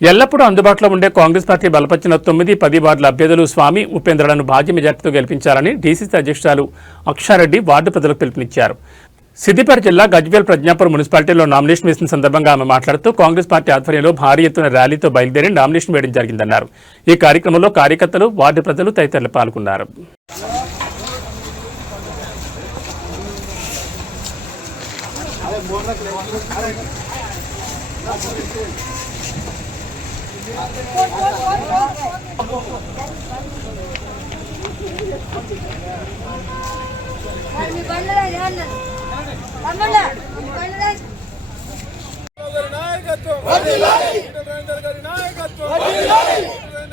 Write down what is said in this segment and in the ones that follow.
ఎల్లప్పుడూ అందుబాటులో ఉండే కాంగ్రెస్ పార్టీ బలపరిచిన తొమ్మిది పది వార్డుల అభ్యర్థులు స్వామి ఉపేంద్రలను భారీ మెజార్టీతో గెలిపించాలని డీసీసీ అధ్యక్షురాలు అక్షారెడ్డి వార్డు ప్రజలకు పిలుపునిచ్చారు. సిద్దిపేట జిల్లా గజ్వేల్ ప్రజ్ఞాపూర్ మున్సిపాలిటీలో నామినేషన్ వేసిన సందర్భంగా ఆమె మాట్లాడుతూ కాంగ్రెస్ పార్టీ ఆధ్వర్యంలో భారీ ఎత్తున ర్యాలీతో బయలుదేరి నామినేషన్ వేయడం జరిగిందన్నారు. ఈ కార్యక్రమంలో కార్యకర్తలు వార్డు ప్రజలు తదితరులు పాల్గొన్నారు మీ బండరా ఏమన్నా తమ్ముళ్ళ మీ బండరా గారి నాయకత్వం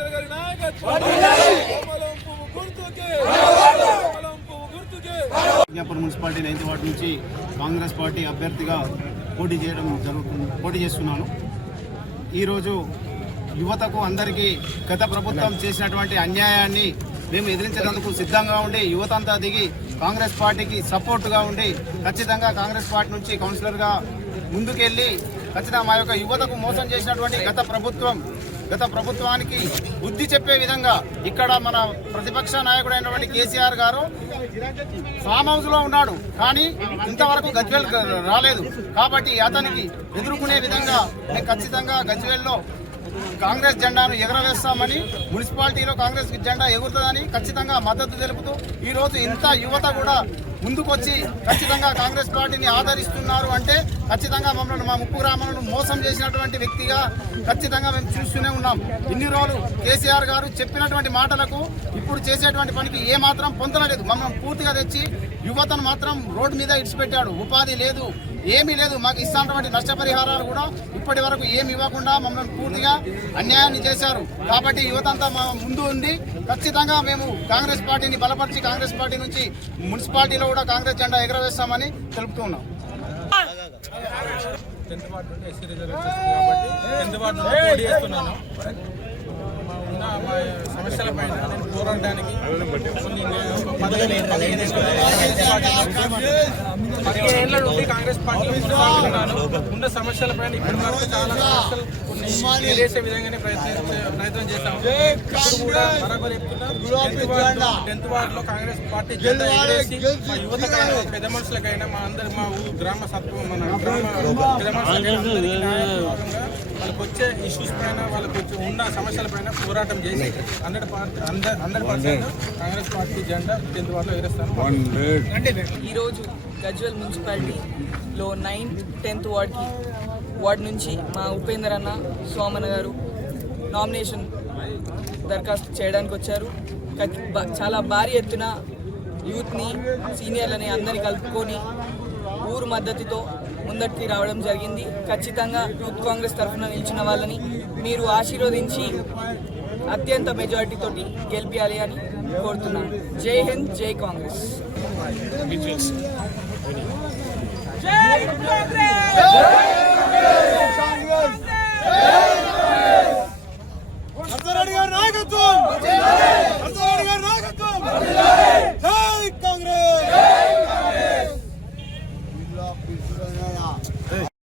గారి నాయకత్వం మున్సిపాలిటీ నైన్త్ వార్డు నుంచి కాంగ్రెస్ పార్టీ అభ్యర్థిగా పోటీ చేయడం జరుగుతుంది పోటీ చేస్తున్నాను. ఈరోజు యువతకు అందరికీ గత ప్రభుత్వం చేసినటువంటి అన్యాయాన్ని మేము ఎదిరించేందుకు సిద్ధంగా ఉండి యువత అంతా దిగి కాంగ్రెస్ పార్టీకి సపోర్టుగా ఉండి ఖచ్చితంగా కాంగ్రెస్ పార్టీ నుంచి కౌన్సిలర్గా ముందుకెళ్ళి ఖచ్చితంగా మా యొక్క యువతకు మోసం చేసినటువంటి గత ప్రభుత్వం గత ప్రభుత్వానికి బుద్ధి చెప్పే విధంగా ఇక్కడ మన ప్రతిపక్ష నాయకుడైనటువంటి కేసీఆర్ గారు ఫామ్ హౌస్లో ఉన్నాడు. కానీ ఇంతవరకు గజ్వేల్ రాలేదు. కాబట్టి అతనికి ఎదుర్కొనే విధంగా మేము ఖచ్చితంగా గజ్వేల్లో కాంగ్రెస్ జెండాను ఎగరవేస్తామని మున్సిపాలిటీలో కాంగ్రెస్ జెండా ఎగురుతుందని ఖచ్చితంగా మద్దతు తెలుపుతూ ఈ రోజు ఇంత యువత కూడా ముందుకొచ్చి ఖచ్చితంగా కాంగ్రెస్ పార్టీని ఆదరిస్తున్నారు అంటే ఖచ్చితంగా మమ్మల్ని మా ముప్పు గ్రామాలను మోసం చేసినటువంటి వ్యక్తిగా ఖచ్చితంగా మేము చూస్తూనే ఉన్నాం. ఇన్ని రోజులు కేసీఆర్ గారు చెప్పినటువంటి మాటలకు ఇప్పుడు చేసేటువంటి పనికి ఏ మాత్రం పొందలేదు మమ్మల్ని పూర్తిగా తెచ్చి యువతను మాత్రం రోడ్డు మీద ఇడిచిపెట్టాడు. ఉపాధి లేదు ఏమీ లేదు. మాకు ఇస్తానటువంటి నష్టపరిహారాలు కూడా ఇప్పటి వరకు ఏమి ఇవ్వకుండా మమ్మల్ని పూర్తిగా అన్యాయాన్ని చేశారు. కాబట్టి యువతంతా మా ముందు ఉంది ఖచ్చితంగా మేము కాంగ్రెస్ పార్టీని బలపరిచి కాంగ్రెస్ పార్టీ నుంచి మున్సిపాలిటీలో కూడా కాంగ్రెస్ జెండా ఎగరవేస్తామని తెలుపుతూ ఉన్నాం టెన్త్ వార్డు నుండి ఎస్సీ కాబట్టి టెన్త్ వార్డు పోటీ చేస్తున్నాను మా సమస్యల పైన నేను పోరాడడానికి కొన్ని పదిహేను ఏళ్ళ నుండి కాంగ్రెస్ కొనసాగుతున్నాను ఉన్న సమస్యల పైన ఇప్పటి వరకు చాలా సమస్యలు కొన్ని చేసే విధంగానే ప్రయత్నం ప్రయత్నం చేస్తాము ఇప్పుడు కూడా బరాబర్ చెప్తున్నా టెన్త్ వార్డు వార్డులో కాంగ్రెస్ పార్టీ జెండా ఎగరేసి మా యువతకైనా పెద్ద మనుషులకైనా మా అందరి మా ఊరు గ్రామ సత్వం మన గ్రామ పెద్ద మనుషులకైనా వాళ్ళకి వచ్చే ఇష్యూస్ పైన వాళ్ళకి వచ్చే ఉన్న సమస్యల పైన పోరాటం చేసి hundred party hundred percent Congress party జెండా టెన్త్ వార్డులో ఎగరేస్తాను. ఈరోజు గజ్వెల్ మున్సిపాలిటీలో నైన్ టెన్త్ వార్డ్కి వార్డ్ నుంచి మా ఉపేందర్ అన్న సోమన్ గారు నామినేషన్ దరఖాస్తు చేయడానికి వచ్చారు. చాలా భారీ ఎత్తున యూత్ని సీనియర్లని అందరినీ కలుపుకొని ఊరు మద్దతుతో ముందటికి రావడం జరిగింది. ఖచ్చితంగా యూత్ కాంగ్రెస్ తరఫున నిలిచిన వాళ్ళని మీరు ఆశీర్వదించి అత్యంత మెజారిటీతో తోటి గెలిపించాలి అని కోరుతున్నాను జై హింద్ జై కాంగ్రెస్. కాంగ్రెస్